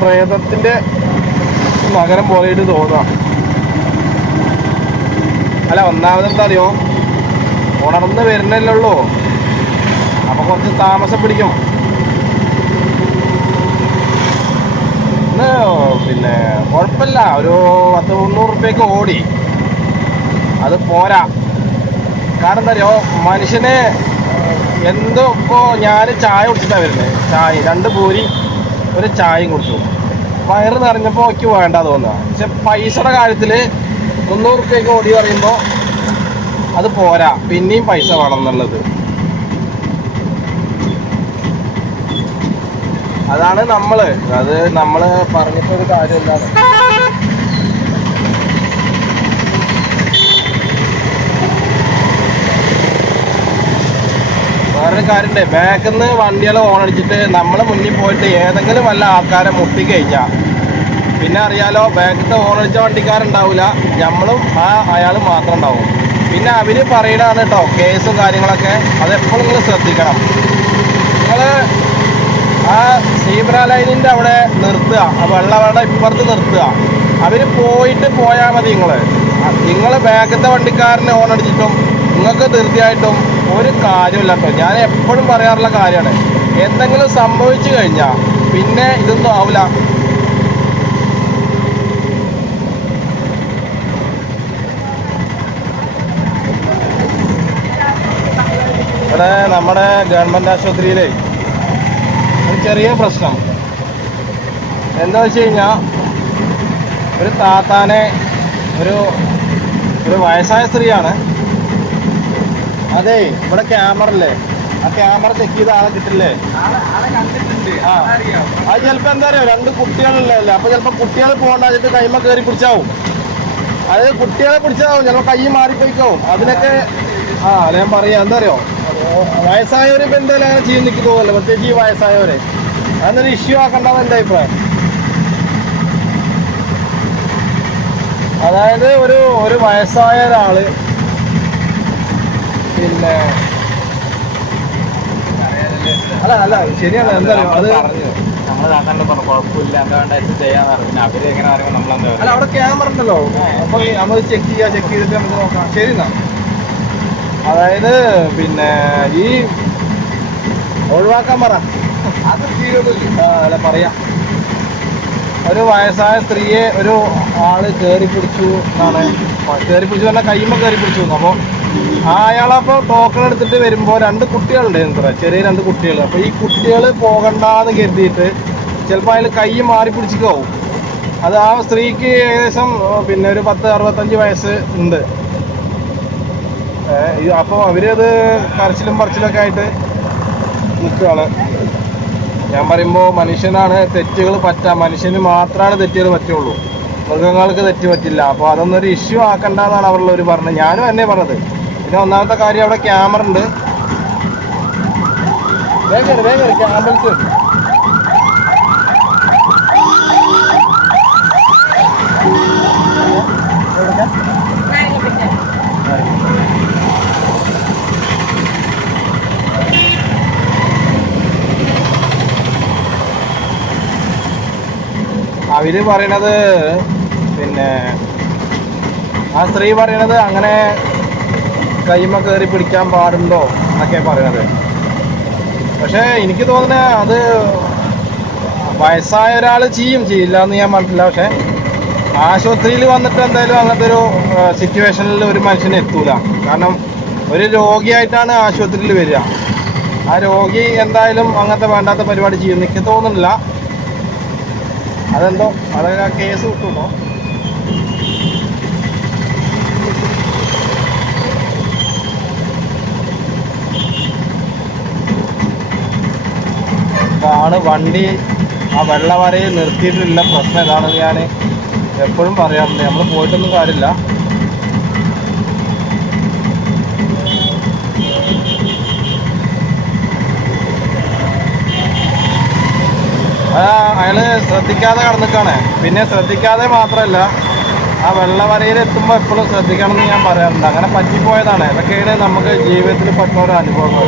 പ്രേതത്തിന്റെ നഗരം പോലെയിട്ട് തോന്നാം. അല്ല ഒന്നാമത് എന്താ അറിയോ ഉണർന്ന് വരുന്നല്ലേ ഉള്ളൂ. അപ്പൊ കുറച്ച് താമസം പിടിക്കും. പിന്നെ കുഴപ്പമില്ല. ഒരു പത്ത് മുന്നൂറ് റുപ്യക്ക് ഓടി. അത് പോരാ. കാരണം എന്താ അറിയോ മനുഷ്യന് എന്തോ ഇപ്പോൾ ഞാൻ ചായ കുടിച്ചിട്ടാണ് വരുന്നത് ചായ രണ്ട് പൂരി ഒരു ചായയും കുടിച്ചു. വയറ് നിറഞ്ഞപ്പോൾ എനിക്ക് വേണ്ട തോന്നുക പക്ഷെ പൈസയുടെ കാര്യത്തിൽ മുന്നൂറ് റുപ്യക്ക് ഓടി പറയുമ്പോൾ അത് പോരാ. പിന്നെയും പൈസ വേണം എന്നുള്ളത്. അതാണ് നമ്മൾ അത് നമ്മൾ പറഞ്ഞിട്ടൊരു കാര്യം എന്താണ് വേറൊരു കാര്യമുണ്ട് ബാക്കിൽ നിന്ന് വണ്ടികൾ ഓൺ അടിച്ചിട്ട് നമ്മളെ മുന്നിൽ പോയിട്ട് ഏതെങ്കിലും വല്ല ആൾക്കാരെ മുട്ടിക്കഴിഞ്ഞാൽ പിന്നെ അറിയാലോ ബാക്കിൽ ഓൺ അടിച്ച വണ്ടിക്കാരുണ്ടാവില്ല നമ്മളും ആ അയാൾ മാത്രം ഉണ്ടാവും. പിന്നെ അവർ പറയണതാണ് കേട്ടോ കേസും കാര്യങ്ങളൊക്കെ അതെപ്പോഴും നിങ്ങൾ ശ്രദ്ധിക്കണം. നിങ്ങൾ ആ സീബ്ര ലൈനിന്റെ അവിടെ നിർത്തുക. ആ വെള്ളവരുടെ ഇപ്പുറത്ത് നിർത്തുക. അവർ പോയിട്ട് പോയാൽ മതി നിങ്ങൾ നിങ്ങൾ ബാക്കത്തെ വണ്ടിക്കാരനെ ഓൺ അടിച്ചിട്ടും നിങ്ങൾക്ക് ധൃതിയായിട്ടും ഒരു കാര്യമില്ല കേട്ടോ. ഞാൻ എപ്പോഴും പറയാറുള്ള കാര്യമാണ്. എന്തെങ്കിലും സംഭവിച്ചു കഴിഞ്ഞാൽ പിന്നെ ഇതൊന്നും ആവില്ല ഇവിടെ നമ്മുടെ ഗവൺമെന്റ് ആശുപത്രിയിലെ ഒരു ചെറിയ പ്രശ്നം. എന്താ വെച്ച് കഴിഞ്ഞാൽ ഒരു താത്താനെ ഒരു ഒരു വയസ്സായ സ്ത്രീയാണ് അതെ ഇവിടെ ക്യാമറ അല്ലേ ആ ക്യാമറ ചെക്ക് ചെയ്ത ആളെ കിട്ടില്ലേ? ആ. അത് ചിലപ്പോ എന്താ അറിയോ? രണ്ട് കുട്ടികളല്ലേ അല്ലേ അപ്പൊ ചിലപ്പോ കുട്ടികൾ പോകണ്ട അതിന്റെ കൈമ കയറി പിടിച്ചാവും. അത് കുട്ടികളെ പിടിച്ചതാവും ചിലപ്പോ കൈ മാറിപ്പോയിക്കാവും. അതിനൊക്കെ ആ അല്ല ഞാൻ പറയാം. എന്താ അറിയോ? വയസ്സായവര് ഇപ്പൊ എന്തായാലും അങ്ങനെ ചെയ്യാൻ നിൽക്കി തോന്നല്ലോ പ്രത്യേകിച്ച് ഈ വയസ്സായവരെ. അതൊന്നൊരു ഇഷ്യൂ ആക്കണ്ടെന്ന് എന്റെ അഭിപ്രായം. അതായത് ഒരു ഒരു വയസ്സായ ഒരാൾ പിന്നെ അല്ല അല്ല ശരിയാണ്. എന്താ അത് നമ്മൾ നാട്ടിൽ പറഞ്ഞു കുഴപ്പമില്ല. എന്താ വേണ്ട ചെയ്യാന്ന് പറഞ്ഞു. പിന്നെ അവർ എങ്ങനെ പറയുമ്പോൾ നമ്മളെന്താ അല്ല അവിടെ ക്യാമറ ഉണ്ടല്ലോ. അപ്പൊ നമ്മൾ ചെക്ക് ചെയ്യാ ചെക്ക് ചെയ്തിട്ട് നമുക്ക് നോക്കാം. ശരി എന്നാ. അതായത് പിന്നെ ഈ ഒഴിവാക്കാൻ പറ. അത് അല്ല പറയാം. ഒരു വയസ്സായ സ്ത്രീയെ ഒരു ആൾ കയറി പിടിച്ചു എന്നാണ്. കയറി പിടിച്ചു പറഞ്ഞാൽ കയ്യുമ്പോ കയറി പിടിച്ചു അപ്പോൾ ആ അയാളപ്പോൾ ടോക്കൺ എടുത്തിട്ട് വരുമ്പോൾ രണ്ട് കുട്ടികളുണ്ട് എന്താ ചെറിയ രണ്ട് കുട്ടികൾ അപ്പോൾ ഈ കുട്ടികൾ പോകണ്ടെന്ന് കരുതിയിട്ട് ചിലപ്പോൾ അയാൾ കൈ മാറി പിടിച്ചിട്ടാവും അത് ആ സ്ത്രീക്ക് ഏകദേശം പിന്നെ ഒരു പത്ത് അറുപത്തഞ്ച് വയസ്സ് ഉണ്ട്. അപ്പോൾ അവരത് കരച്ചിലും പറച്ചിലൊക്കെ ആയിട്ട് നിൽക്കുകയാണ് ഞാൻ പറയുമ്പോൾ മനുഷ്യനാണ് തെറ്റുകൾ പറ്റാ. മനുഷ്യന് മാത്രമാണ് തെറ്റുകൾ പറ്റുള്ളൂ. മൃഗങ്ങൾക്ക് തെറ്റ് പറ്റില്ല. അപ്പോൾ അതൊന്നും ഒരു ഇഷ്യൂ ആക്കണ്ടെന്നാണ് അവരുള്ളവർ പറഞ്ഞത്. ഞാനും എന്നെ പറഞ്ഞത്. പിന്നെ ഒന്നാമത്തെ കാര്യം അവിടെ ക്യാമറ ഉണ്ട്. വേഗം വേഗം അവർ പറയണത് പിന്നെ ആ സ്ത്രീ പറയണത് അങ്ങനെ കൈമ കയറി പിടിക്കാൻ പാടുണ്ടോ എന്നൊക്കെ പറയണത്. പക്ഷേ എനിക്ക് തോന്നുന്നത് അത് വയസ്സായ ഒരാൾ ചെയ്യും. ചെയ്യില്ല എന്ന് ഞാൻ പറഞ്ഞിട്ടില്ല. പക്ഷേ ആശുപത്രിയിൽ വന്നിട്ട് എന്തായാലും അങ്ങനത്തെ ഒരു സിറ്റുവേഷനിൽ ഒരു മനുഷ്യന് എത്തൂല. കാരണം ഒരു രോഗിയായിട്ടാണ് ആശുപത്രിയിൽ വരിക. ആ രോഗി എന്തായാലും അങ്ങനത്തെ വേണ്ടാത്ത പരിപാടി ചെയ്യും. എനിക്ക് തോന്നുന്നില്ല. അതെന്തോ അതൊക്കെ കേസ് കിട്ടുമോ ഇതാണ് വണ്ടി ആ വെള്ളവരയിൽ നിർത്തിയിട്ടില്ല പ്രശ്നം ഇതാണെന്ന് ഞാൻ എപ്പോഴും പറയാറുണ്ട്. നമ്മൾ പോയിട്ടൊന്നും കാര്യമില്ല. അയാൾ ശ്രദ്ധിക്കാതെ കടന്നിക്കാണ്. പിന്നെ ശ്രദ്ധിക്കാതെ മാത്രമല്ല ആ വെള്ളവരയിൽ എത്തുമ്പോൾ എപ്പോഴും ശ്രദ്ധിക്കണം എന്ന് ഞാൻ പറയാറുണ്ട്. അങ്ങനെ പറ്റിപ്പോയതാണ്. ഇതൊക്കെയാണ് നമുക്ക് ജീവിതത്തിൽ പറ്റുന്ന ഒരു അനുഭവങ്ങൾ.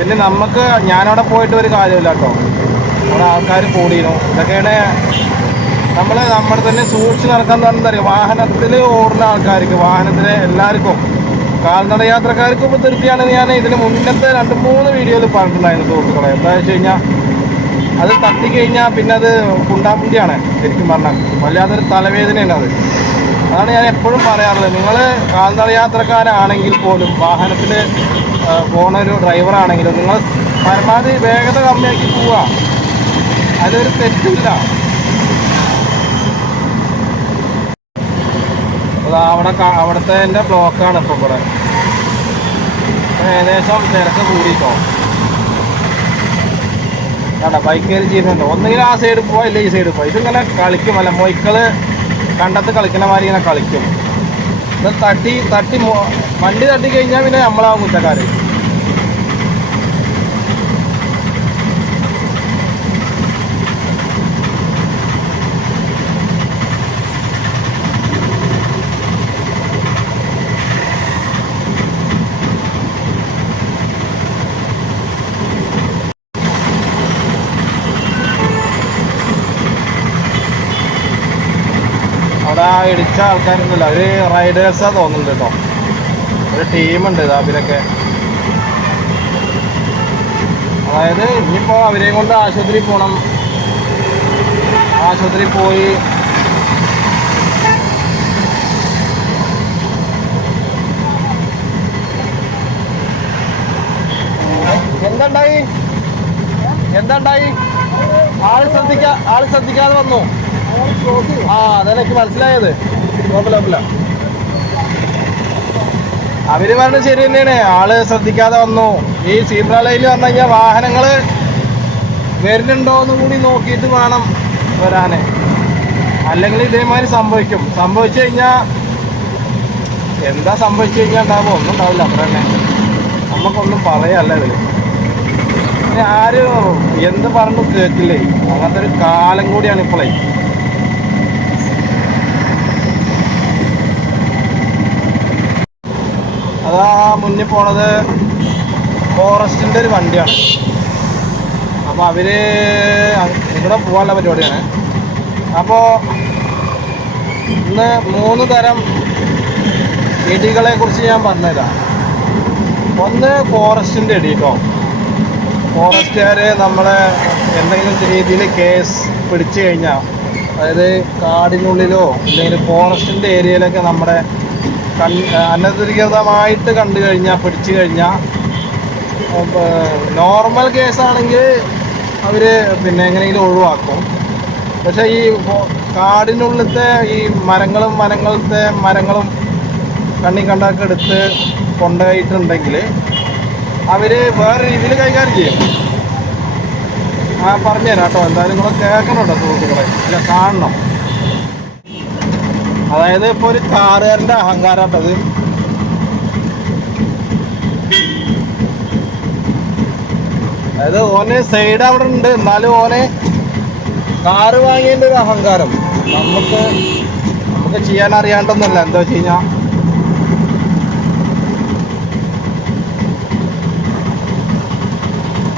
പിന്നെ നമുക്ക് ഞാനവിടെ പോയിട്ട് ഒരു കാര്യമില്ല കേട്ടോ അവിടെ ആൾക്കാർ കൂടിയിരുന്നു. ഇതൊക്കെയാണ് നമ്മൾ നമ്മൾ തന്നെ സൂക്ഷിച്ച് നടക്കാൻ തന്നെ അറിയാം? വാഹനത്തിൽ ഓടുന്ന ആൾക്കാർക്ക് വാഹനത്തിലെ എല്ലാവർക്കും. കാൽനട യാത്രക്കാർക്കും ഇപ്പോൾ തീർച്ചയാണ് ഞാൻ ഇതിന് മുന്നത്തെ രണ്ട് മൂന്ന് വീഡിയോയിൽ പറഞ്ഞിട്ടുണ്ടായിരുന്നു സുഹൃത്തുക്കളെ. എന്താ വെച്ച് കഴിഞ്ഞാൽ അത് തട്ടിക്കഴിഞ്ഞാൽ പിന്നെ അത് കുണ്ടാമുണ്ടിയാണ് ശരിക്കും പറഞ്ഞാൽ വല്ലാത്തൊരു തലവേദനയാണ് അത്. അതാണ് ഞാൻ എപ്പോഴും പറയാറുള്ളത്. നിങ്ങൾ കാൽനട യാത്രക്കാരാണെങ്കിൽ പോലും വാഹനത്തിൽ പോണ ഒരു ഡ്രൈവറാണെങ്കിലും നിങ്ങൾ പരമാവധി വേഗത കമ്മിയാക്കി പോവുക. അതൊരു തെറ്റില്ല അവിടെ അവിടുത്തെ എന്റെ ബ്ലോക്കാണ് ഇപ്പം ഇവിടെ. ഏകദേശം തിരക്ക് കൂടിയിട്ടോ കേട്ടോ ബൈക്ക് കയറി ചെയ്യുന്നുണ്ട്. ഒന്നുകിൽ ആ സൈഡ് പോവാ ഇല്ല ഈ സൈഡ് പോവാ. ഇതിങ്ങനെ കളിക്കും. അല്ല മൊയ്ക്കൾ കണ്ടത്ത് കളിക്കുന്ന മാതിരി ഇങ്ങനെ കളിക്കും. തട്ടി തട്ടി വണ്ടി തട്ടി കഴിഞ്ഞാൽ പിന്നെ നമ്മളാ കുറ്റക്കാര് അവിടെ ആ ആൾക്കാരൊന്നുമില്ല. അവർ റൈഡേഴ്സാ തോന്നുന്നുണ്ട് കേട്ടോ ഒരു ടീമുണ്ട് അവരൊക്കെ അതായത് ഇനിയിപ്പോ അവരെയും കൊണ്ട് ആശുപത്രി പോകണം ആശുപത്രി പോയി. എന്തണ്ടായി? എന്തണ്ടായി? ആൾ ശ്രദ്ധിക്കാ ആൾ ശ്രദ്ധിക്കാതെ വന്നു. ആ അതെനിക്ക് മനസ്സിലായത്. കുഴപ്പമില്ല അവർ പറഞ്ഞത് ശരി തന്നെയാണ്. ആൾ ശ്രദ്ധിക്കാതെ വന്നു. ഈ സീബ്ര ലൈനിൽ വന്നു കഴിഞ്ഞാൽ വാഹനങ്ങൾ വരുന്നുണ്ടോ എന്ന് കൂടി നോക്കിയിട്ട് വേണം വരാന്. അല്ലെങ്കിൽ ഇതേമാതിരി സംഭവിക്കും. സംഭവിച്ചു കഴിഞ്ഞാൽ എന്താ സംഭവിച്ചു കഴിഞ്ഞാൽ ഉണ്ടാവുമോ ഒന്നും ഉണ്ടാവില്ല. അത്ര തന്നെ. നമുക്കൊന്നും പറയാല്ല ഇതിൽ. പിന്നെ ആരും എന്ത് പറഞ്ഞു കേൾക്കില്ലേ അങ്ങനത്തെ ഒരു കാലം കൂടിയാണ് ഇപ്പോഴേ അതാ മുന്നിൽ പോണത് ഫോറസ്റ്റിന്റെ ഒരു വണ്ടിയാണ്. അപ്പോൾ അവർ ഇവിടെ പോകാനുള്ള പരിപാടിയാണ്. അപ്പോൾ ഇന്ന് മൂന്ന് തരം ഇടികളെ കുറിച്ച് ഞാൻ പറഞ്ഞുതരാം. ഒന്ന് ഫോറസ്റ്റിന്റെ ഇടി കേട്ടോ ഫോറസ്റ്റുകാർ നമ്മളെ എന്തെങ്കിലും രീതിയിൽ കേസ് പിടിച്ചു കഴിഞ്ഞാൽ അതായത് കാടിനുള്ളിലോ അല്ലെങ്കിൽ ഫോറസ്റ്റിന്റെ ഏരിയയിലൊക്കെ നമ്മുടെ അനധികൃതമായിട്ട് കണ്ടു കഴിഞ്ഞാൽ പിടിച്ചു കഴിഞ്ഞാൽ നോർമൽ കേസാണെങ്കിൽ അവർ പിന്നെ എങ്ങനെയെങ്കിലും ഒഴിവാക്കും. പക്ഷേ ഈ കാടിനുള്ളിലത്തെ ഈ മരങ്ങളും മരങ്ങളത്തെ മരങ്ങളും കണ്ണി കണ്ടാക്കി എടുത്ത് കൊണ്ടുപോയിട്ടുണ്ടെങ്കിൽ അവർ വേറെ രീതിയിൽ കൈകാര്യം ചെയ്യും. ആ പറഞ്ഞുതരാം കേട്ടോ. എന്തായാലും നിങ്ങൾ കേൾക്കണം കേട്ടോ സുഹൃത്തുക്കളെ? ഇല്ല കാണണം? അതായത് ഇപ്പൊ ഒരു കാറുകാരന്റെ അഹങ്കാരാട്ടത് അതായത് ഓനെ സൈഡ് അവിടെ ഉണ്ട്. എന്നാലും ഓനെ കാറ് വാങ്ങിയതിന്റെ ഒരു അഹങ്കാരം. നമുക്ക് നമുക്ക് ചെയ്യാൻ അറിയാണ്ടൊന്നുമല്ല. എന്താ വെച്ച് കഴിഞ്ഞാ?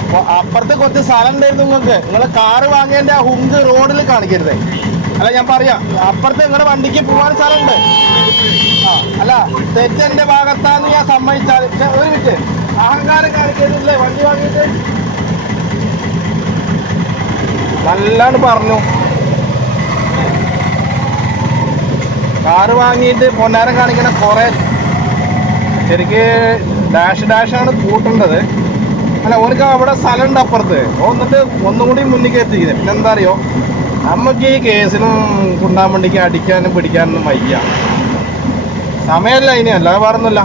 അപ്പൊ അപ്പുറത്ത് കുറച്ച് സ്ഥലം ഉണ്ടായിരുന്നു നിങ്ങൾക്ക്. നിങ്ങൾ കാറ് വാങ്ങിയതിന്റെ ആ ഹുങ്ക് റോഡിൽ കാണിക്കരുത്. അല്ല ഞാൻ പറയാം. അപ്പുറത്ത് നിങ്ങളുടെ വണ്ടിക്ക് പോകാൻ സ്ഥലമുണ്ട്. അല്ല തെറ്റെന്റെ ഭാഗത്താന്ന് ഞാൻ സമ്മതിച്ചാൽ ഒരു മിനിറ്റ്. അഹങ്കാരം കാണിക്കുന്നില്ലേ വണ്ടി വാങ്ങിയിട്ട്? നല്ലാണ് പറഞ്ഞു. കാറ് വാങ്ങിയിട്ട് പൊന്നാരം കാണിക്കണ കുറെ ശരിക്ക് ഡാഷ് ഡാഷാണ് കൂട്ടേണ്ടത് അല്ല ഓനക്ക് അവിടെ സ്ഥലമുണ്ട് അപ്പുറത്ത്. ഓ എന്നിട്ട് ഒന്നും കൂടി മുന്നിൽ എത്തിക്കുന്നത് പിന്നെന്താ അറിയോ? നമുക്ക് ഈ കേസിനും കുണ്ടാൻ അടിക്കാനും പിടിക്കാനൊന്നും വയ്യ. സമയമല്ല ഇനി അല്ലാതെ പറഞ്ഞില്ല